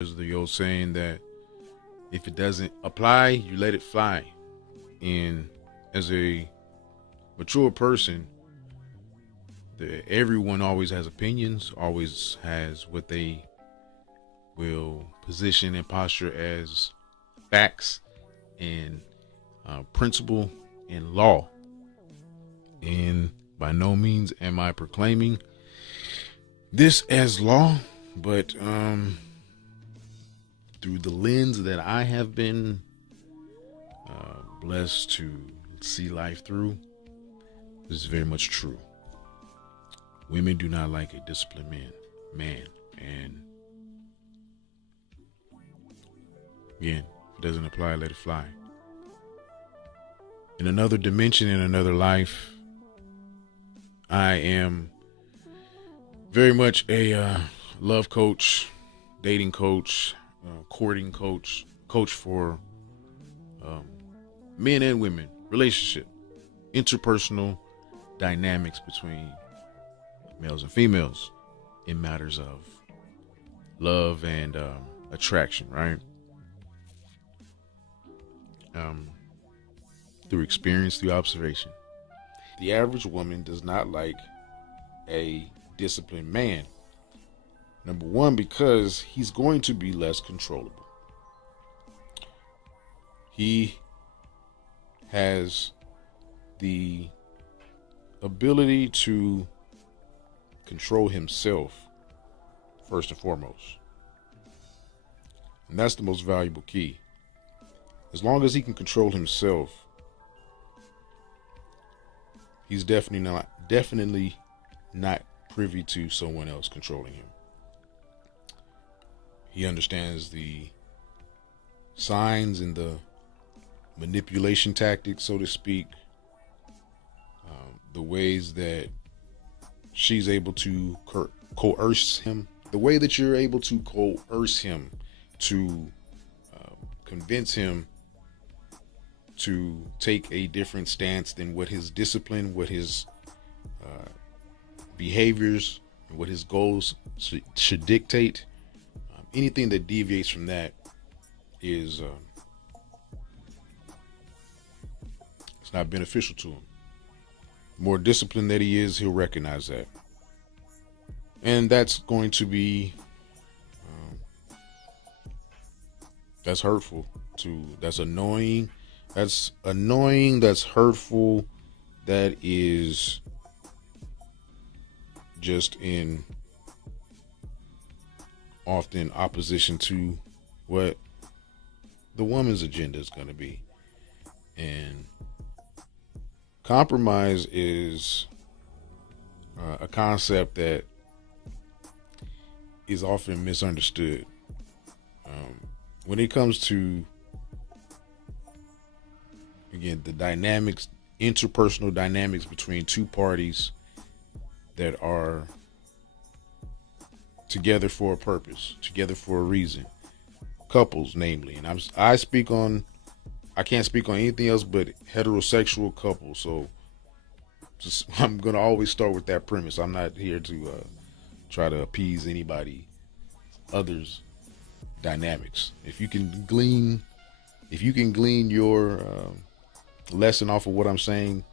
There's the old saying that if it doesn't apply, you let it fly. And as a mature person, everyone always has opinions, always has what they will position and posture as facts and principle and law. And by no means am I proclaiming this as law, but through the lens that I have been blessed to see life through, this is very much true. Women do not like a disciplined man. And again, if it doesn't apply, let it fly. In another dimension, in another life, I am very much a love coach, dating coach, courting coach, coach for men and women, relationship, interpersonal dynamics between males and females in matters of love and attraction, right? Through experience, through observation. The average woman does not like a disciplined man. Number one, because he's going to be less controllable. He has the ability to control himself first and foremost. And that's the most valuable key. As long as he can control himself, he's definitely not privy to someone else controlling him. He understands the signs and the manipulation tactics, so to speak, the ways that she's able to coerce him, the way that you're able to coerce him to convince him to take a different stance than what his discipline, what his behaviors, and what his goals should dictate. Anything that deviates from that is it's not beneficial to him. The more disciplined that he is, he'll recognize that, and that's going to be that's hurtful to. That's annoying. That's annoying. That's hurtful. That is just in often opposition to what the woman's agenda is going to be. And compromise is a concept that is often misunderstood. When it comes to, again, the dynamics, interpersonal dynamics between two parties that are together for a purpose, together for a reason, couples namely, and I can't speak on anything else but heterosexual couples, so I'm gonna always start with that premise. I'm not here to try to appease anybody others dynamics. If you can glean your lesson off of what I'm saying,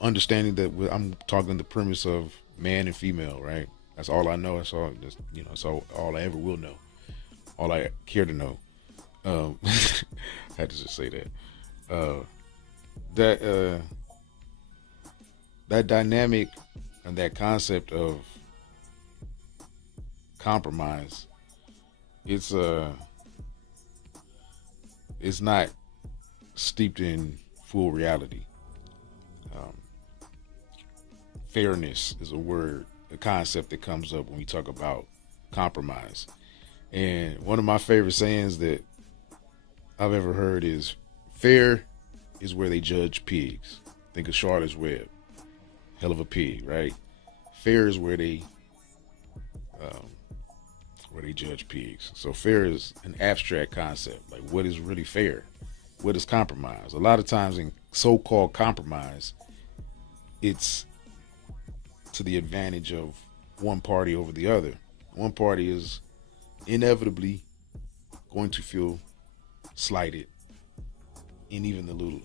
understanding that I'm talking the premise of man and female, right? That's all I know. That's all I ever will know. All I care to know. I had to just say that. That dynamic and that concept of compromise, it's not steeped in full reality. Fairness is a concept that comes up when we talk about compromise. And one of my favorite sayings that I've ever heard is, fair is where they judge pigs. Think of Charlotte's Web. Hell of a pig, right? Fair is where they judge pigs. So fair is an abstract concept. Like, what is really fair? What is compromise? A lot of times in so-called compromise, it's to the advantage of one party over the other. One party is inevitably going to feel slighted in even the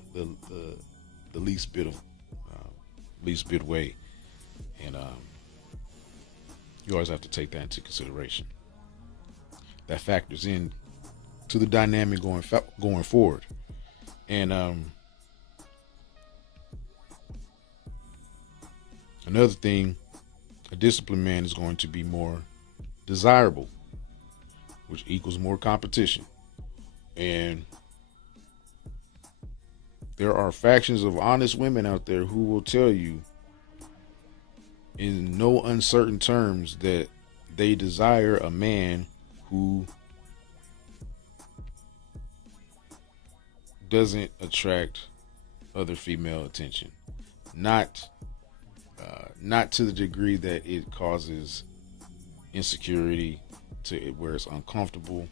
least bit way, and you always have to take that into consideration. That factors in to the dynamic going forward, and another thing, a disciplined man is going to be more desirable, which equals more competition. And there are factions of honest women out there who will tell you in no uncertain terms that they desire a man who doesn't attract other female attention. Not not to the degree that it causes insecurity to where it's uncomfortable.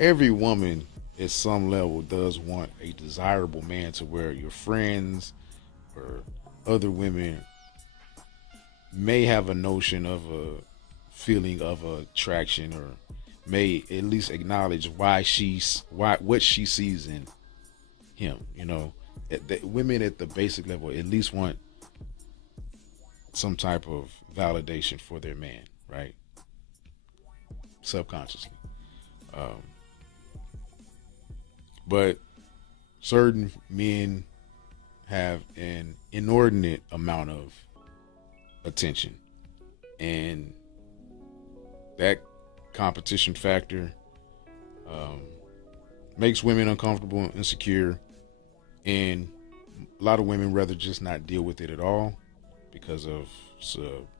Every woman at some level does want a desirable man to where your friends or other women may have a notion of a feeling of attraction, or may at least acknowledge why what she sees in him. Women at the basic level at least want some type of validation for their man, right? Subconsciously. Um, but certain men have an inordinate amount of attention, and that competition factor um, makes women uncomfortable and insecure, and a lot of women rather just not deal with it at all because of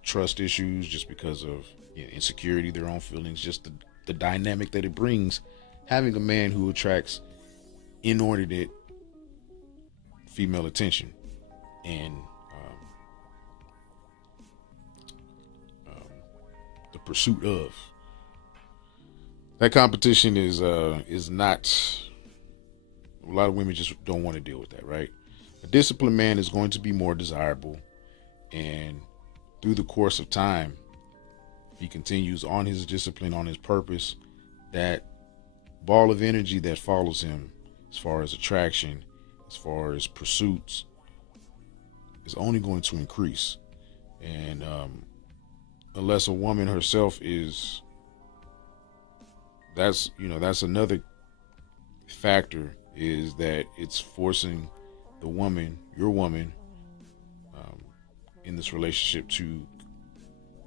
trust issues, just because of insecurity, their own feelings, just the dynamic that it brings having a man who attracts inordinate female attention, and the pursuit of that competition is not. A lot of women just don't want to deal with that, right? A disciplined man is going to be more desirable, and through the course of time, he continues on his discipline, on his purpose. That ball of energy that follows him, as far as attraction, as far as pursuits, is only going to increase. And unless a woman herself is, that's another factor, is that it's forcing the woman, your woman, in this relationship to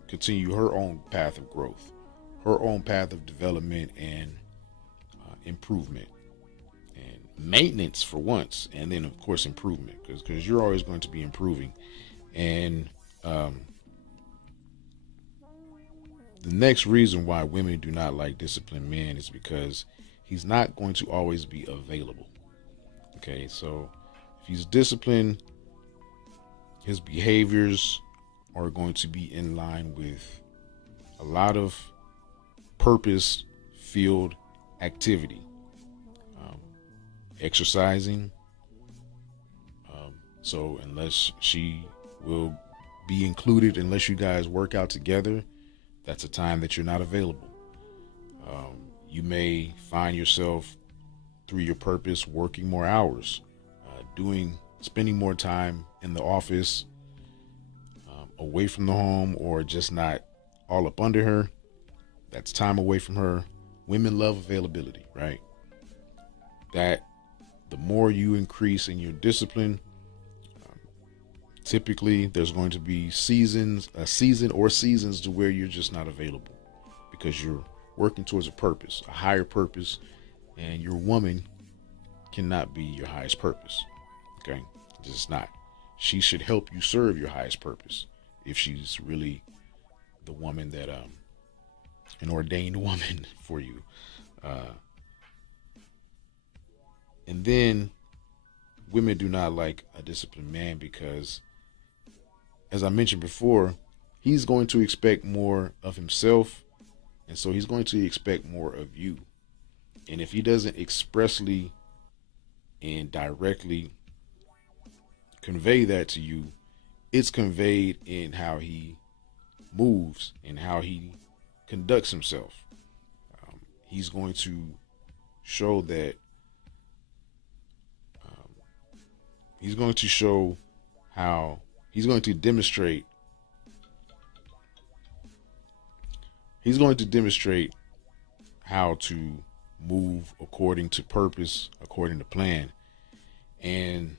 continue her own path of growth, her own path of development and improvement and maintenance for once, and then of course improvement, because you're always going to be improving. And the next reason why women do not like disciplined men is because he's not going to always be available. Okay, so if he's disciplined, his behaviors are going to be in line with a lot of purpose filled activity, exercising. So unless she will be included, unless you guys work out together, that's a time that you're not available. You may find yourself through your purpose working more hours, spending more time in the office, away from the home, or just not all up under her. That's time away from her. Women love availability, right? That the more you increase in your discipline, typically there's going to be a season or seasons to where you're just not available because you're working towards a purpose, a higher purpose, and your woman cannot be your highest purpose. Okay? This is not. She should help you serve your highest purpose if she's really the woman that an ordained woman for you. And then women do not like a disciplined man because, as I mentioned before, he's going to expect more of himself, and so he's going to expect more of you. And if he doesn't expressly and directly convey that to you, it's conveyed in how he moves and how he conducts himself. he's going to show that um, he's going to show how he's going to demonstrate he's going to demonstrate how to move according to purpose, according to plan. And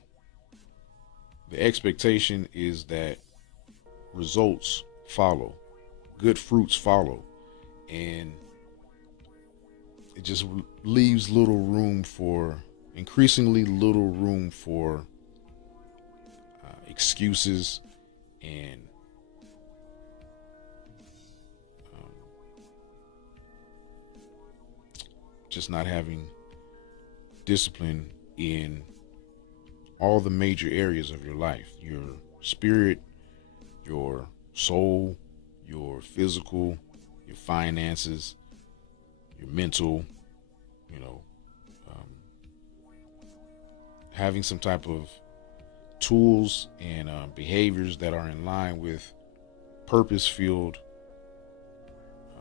the expectation is that results follow, good fruits follow. And it just leaves increasingly little room for excuses and um, just not having discipline in all the major areas of your life: your spirit, your soul, your physical, your finances, your mental, you know, um, having some type of tools and behaviors that are in line with purpose filled,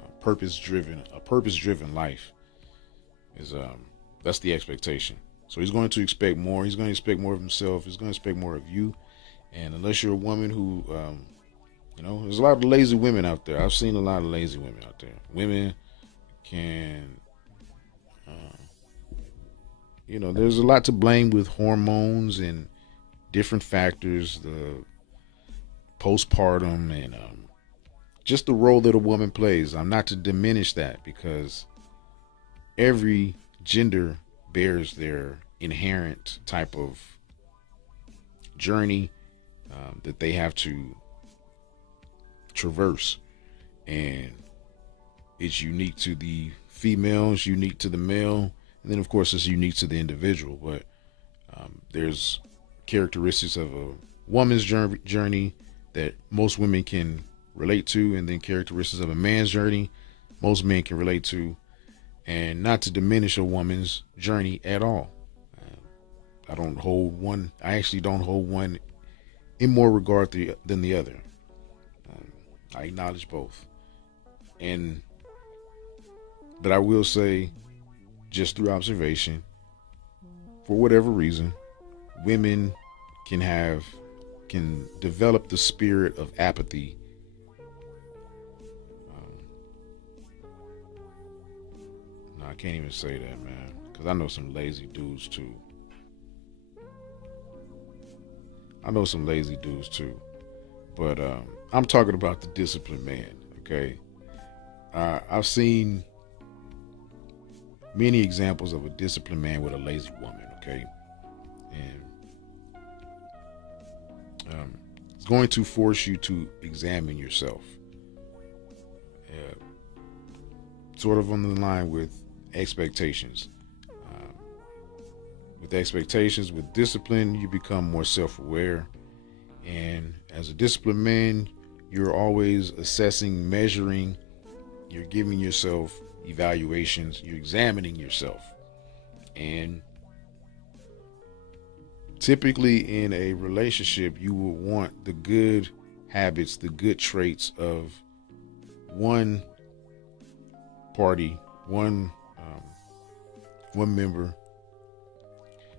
a purpose driven life is that's the expectation. So he's going to expect more. He's going to expect more of himself. He's going to expect more of you. And unless you're a woman who, there's a lot of lazy women out there. I've seen a lot of lazy women out there. Women can, there's a lot to blame with hormones and different factors, the postpartum and just the role that a woman plays. I'm not to diminish that, because every gender bears their inherent type of journey that they have to traverse, and it's unique to the female, it's unique to the male, and then of course it's unique to the individual. But there's characteristics of a woman's journey that most women can relate to, and then characteristics of a man's journey most men can relate to. And not to diminish a woman's journey at all. I actually don't hold one in more regard than the other. I acknowledge both. But I will say, just through observation, for whatever reason, women can develop the spirit of apathy. No, I can't even say that, man, because I know some lazy dudes too. But I'm talking about the disciplined man. Okay, I've seen many examples of a disciplined man with a lazy woman. Okay, and it's going to force you to examine yourself. Sort of on the line with expectations. With discipline, you become more self-aware. And as a disciplined man, you're always assessing, measuring, you're giving yourself evaluations, you're examining yourself. And typically in a relationship, you will want the good habits, the good traits of one party, one member.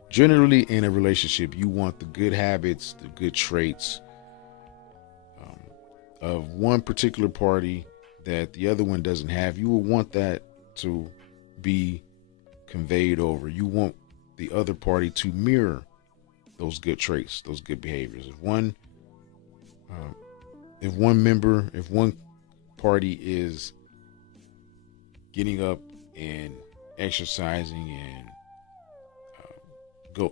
Generally, in a relationship, you want the good habits, the good traits of one particular party that the other one doesn't have. You will want that to be conveyed over. You want the other party to mirror those good traits, those good behaviors. If one party is getting up and exercising and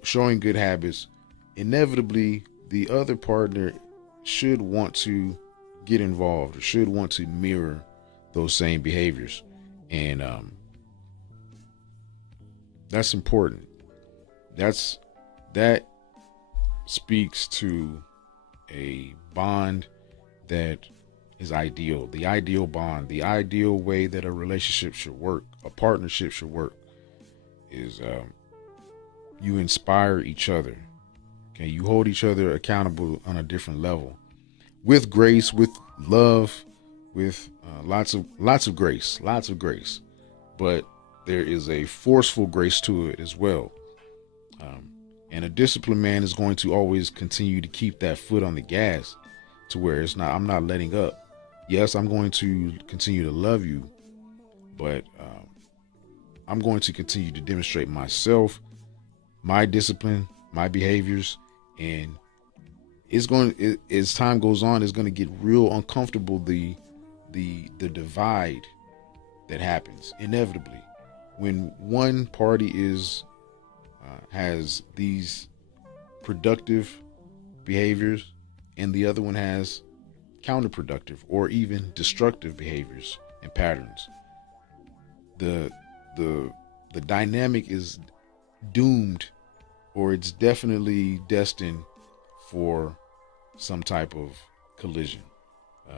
showing good habits, inevitably the other partner should want to get involved or should want to mirror those same behaviors. And that's important. That speaks to a bond that is ideal. The ideal bond, the ideal way that a relationship should work, a partnership should work, is you inspire each other. Okay, you hold each other accountable on a different level, with grace, with love, with lots of grace. But there is a forceful grace to it as well. Um, and a disciplined man is going to always continue to keep that foot on the gas to where it's not, I'm not letting up. Yes, I'm going to continue to love you, but I'm going to continue to demonstrate myself, my discipline, my behaviors, and as time goes on, it's going to get real uncomfortable. The divide that happens inevitably when one party has these productive behaviors and the other one has counterproductive or even destructive behaviors and patterns. The dynamic is doomed, or it's definitely destined for some type of collision.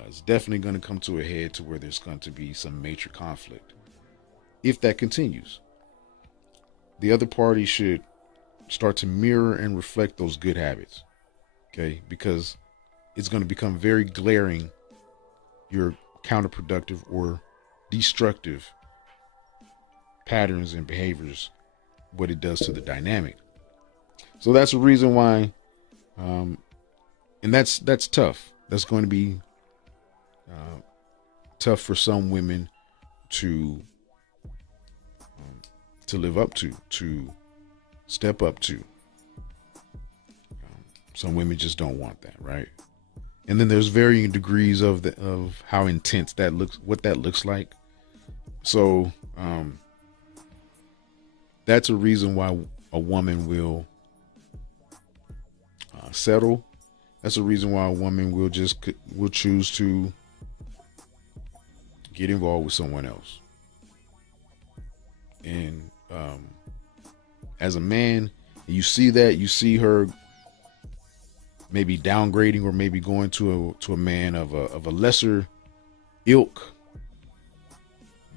It's definitely going to come to a head to where there's going to be some major conflict. If that continues, the other party should start to mirror and reflect those good habits. Okay, because it's going to become very glaring your counterproductive or destructive patterns and behaviors, what it does to the dynamic. So that's a reason why, and that's tough. That's going to be tough for some women to live up to step up to. Some women just don't want that, right? And then there's varying degrees of how intense that looks, what that looks like. So that's a reason why a woman will settle. That's a reason why a woman will choose to get involved with someone else. And as a man, you see her maybe downgrading or maybe going to a man of a lesser ilk.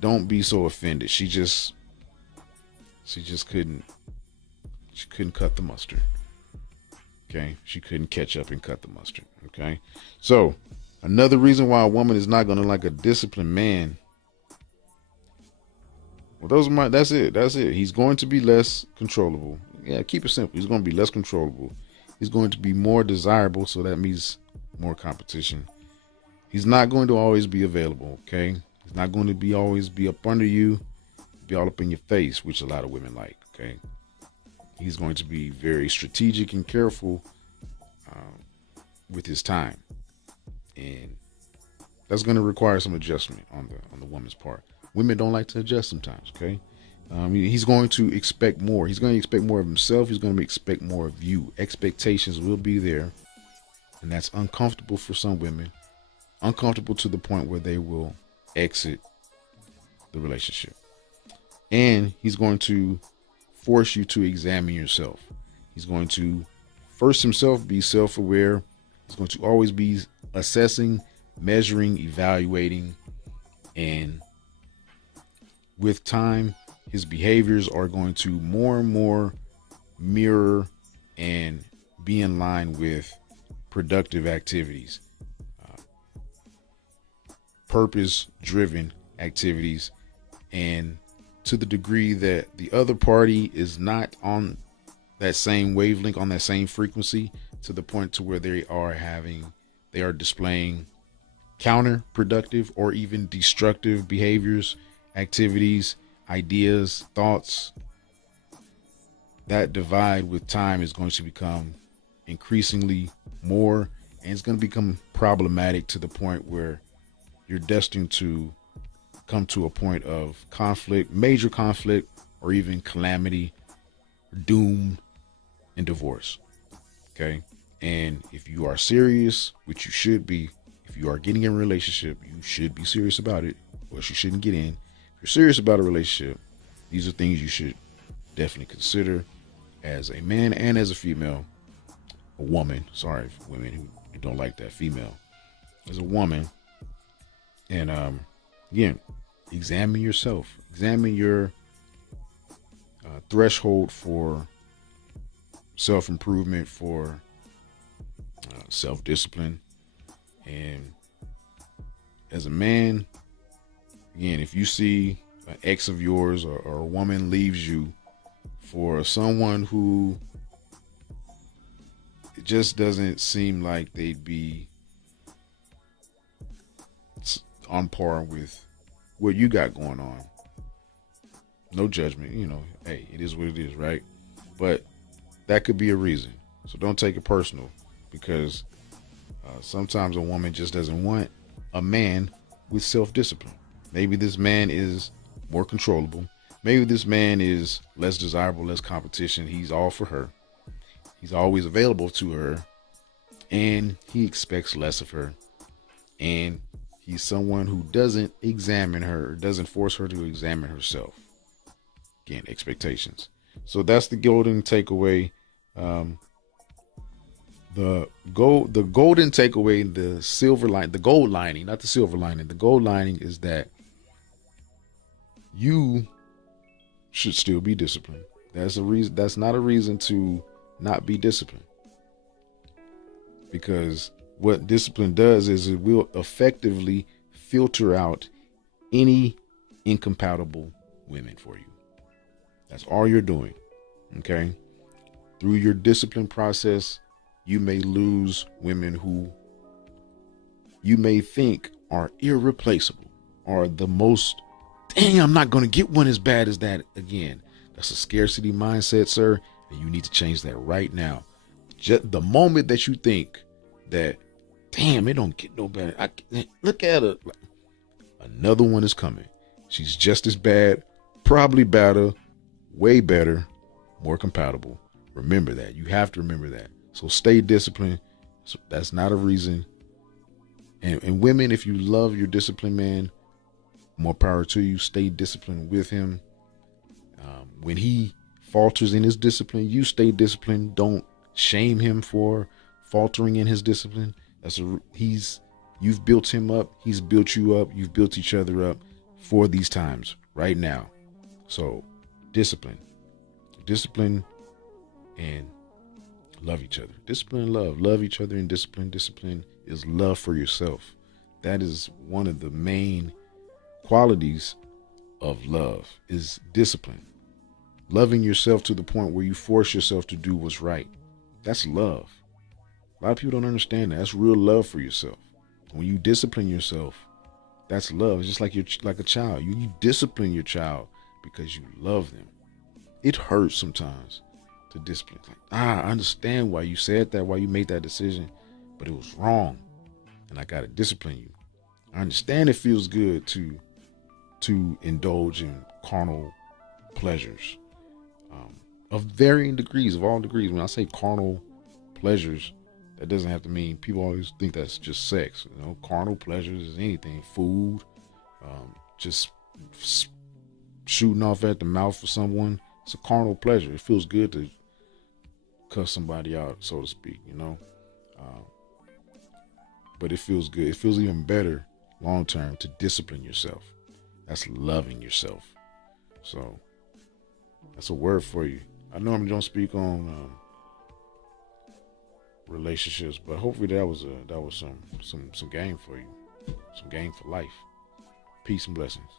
Don't be so offended. She just couldn't cut the mustard. Okay, she couldn't catch up and cut the mustard. Okay, so another reason why a woman is not going to like a disciplined man. Well, that's it. He's going to be less controllable. Yeah, keep it simple. He's going to be less controllable. He's going to be more desirable, so that means more competition. He's not going to always be available. Okay, he's not going to always be up under you, be all up in your face, which a lot of women like. Okay. He's going to be very strategic and careful with his time, and that's going to require some adjustment on the woman's part. Women don't like to adjust sometimes. Okay, he's going to expect more. He's going to expect more of himself. He's going to expect more of you. Expectations will be there, and that's uncomfortable for some women. Uncomfortable to the point where they will exit the relationship, and he's going to force you to examine yourself. He's going to first himself be self-aware. He's going to always be assessing, measuring, evaluating, and with time, his behaviors are going to more and more mirror and be in line with productive activities, purpose-driven activities, and to the degree that the other party is not on that same wavelength, on that same frequency, to the point to where they are displaying counterproductive or even destructive behaviors, activities, ideas, thoughts. That divide with time is going to become increasingly more, and it's going to become problematic to the point where you're destined to come to a point of conflict, major conflict, or even calamity, doom, and divorce. Okay. And if you are serious, which you should be, if you are getting in a relationship, you should be serious about it, or else you shouldn't get in. If you're serious about a relationship, these are things you should definitely consider as a man and as a female, a woman. Sorry for women who don't like that, female. As a woman, and again, examine yourself. Examine your threshold for self-improvement, for self-discipline. And as a man, again, if you see an ex of yours or a woman leaves you for someone who it just doesn't seem like they'd be on par with what you got going on. No judgment, hey, it is what it is, right? But that could be a reason. So don't take it personal, because sometimes a woman just doesn't want a man with self-discipline. Maybe this man is more controllable. Maybe this man is less desirable, less competition. He's all for her. He's always available to her, and he expects less of her. And he's someone who doesn't examine her, doesn't force her to examine herself. Again, expectations. So that's the golden takeaway. The golden takeaway, the silver line, the gold lining, not the silver lining. The gold lining is that you should still be disciplined. That's a reason. That's not a reason to not be disciplined. Because what discipline does is it will effectively filter out any incompatible women for you. That's all you're doing. Okay. Through your discipline process, you may lose women who you may think are irreplaceable, or the most, dang, I'm not going to get one as bad as that again. That's a scarcity mindset, sir. And you need to change that right now. Just the moment that you think that, damn, it don't get no better. Look at her. Another one is coming. She's just as bad, probably better, way better, more compatible. Remember that. You have to remember that. So stay disciplined. So that's not a reason. And women, if you love your disciplined man, more power to you. Stay disciplined with him. When he falters in his discipline, you stay disciplined. Don't shame him for faltering in his discipline. You've built him up. He's built you up. You've built each other up for these times right now. So discipline and love each other. Discipline and love each other, and discipline is love for yourself. That is one of the main qualities of love, is discipline. Loving yourself to the point where you force yourself to do what's right. That's love. A lot of people don't understand that. That's real love for yourself. When you discipline yourself, that's love. It's just like you're like a child. You discipline your child because you love them. It hurts sometimes to discipline. Like, I understand why you said that, why you made that decision, but it was wrong, and I gotta discipline you. I understand it feels good to indulge in carnal pleasures of varying degrees, of all degrees. When I say carnal pleasures, that doesn't have to mean, people always think that's just sex. Carnal pleasures is anything, food, just shooting off at the mouth for someone. It's a carnal pleasure. It feels good to cuss somebody out, so to speak, but it feels good. It feels even better long term to discipline yourself. That's loving yourself. So that's a word for you. I normally don't speak on relationships, but hopefully that was some game for you, some game for life. Peace and blessings.